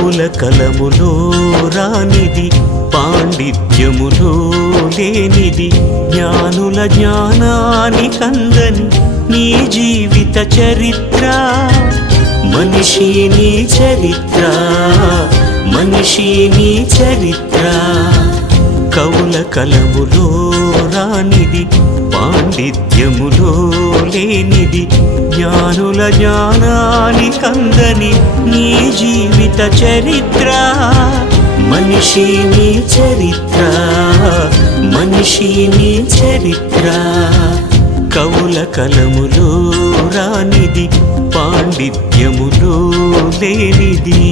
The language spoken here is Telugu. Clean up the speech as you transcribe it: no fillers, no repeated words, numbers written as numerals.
కవుల కలములో రానిది, పాండిత్యములో లేనిది, జ్ఞానుల జ్ఞానానికందని నీ జీవిత చరిత్ర. మనిషి నీ చరిత్ర, మనిషి నీ చరిత్ర. కవుల కలములో రానిది, పాండిత్యములో లేనిది, జ్ఞానుల జ్ఞానానికందని నీ జీవిత చరిత్ర. మనిషి నీ చరిత్ర, మనిషి నీ చరిత్ర. కవుల కలములో రానిది, పాండిత్యములో లేనిది.